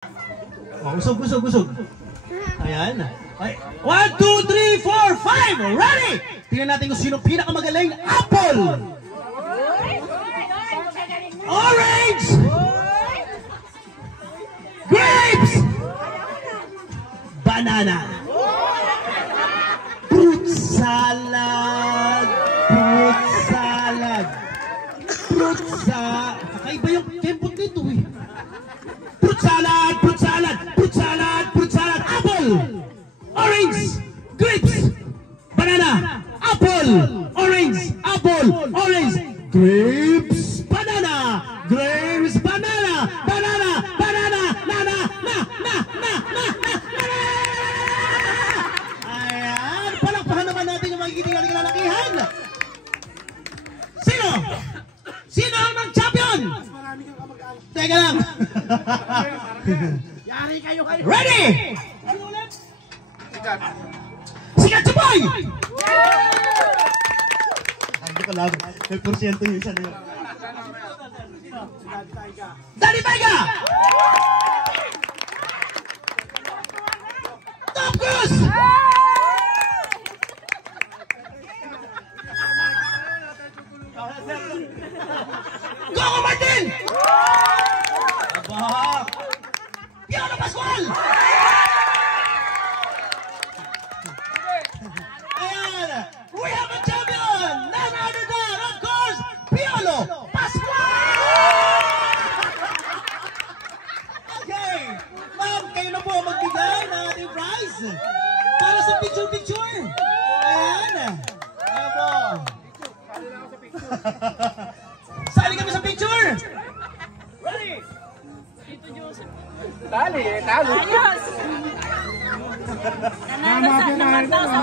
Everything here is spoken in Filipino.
Oh, usog. Ayan. Ay, 1, 2, 3, 4, 5! Ready! Tingnan natin kung sino pinakamagaling. Apple! Orange! Grapes! Banana! Fruit salad! Kakaiba yung kempot nito eh. Fruit salad! Apple! Orange! Grapes! Banana! Apple! Orange! Grapes! Banana! Ayan! Palakpakan naman natin yung magiging natin kalalakihan! Sino ang mag-champion? Teka lang! Yari kayo! Ready! Sikat si Boy! Hindi ko lang. May porsyento yung isa na yun. Danny Vega! Tom Cruise! Coco Martin! Aba! Piolo Pascual! Ayan! We have a champion! None other than, of course, Piolo Pascual! Okay! Ma'am, kayo na po magbigay ng ating prize para sa picture-picture! Ayan! Ayan po! Sali kami sa picture! Ready? Tali. Ayos! Nanalo sa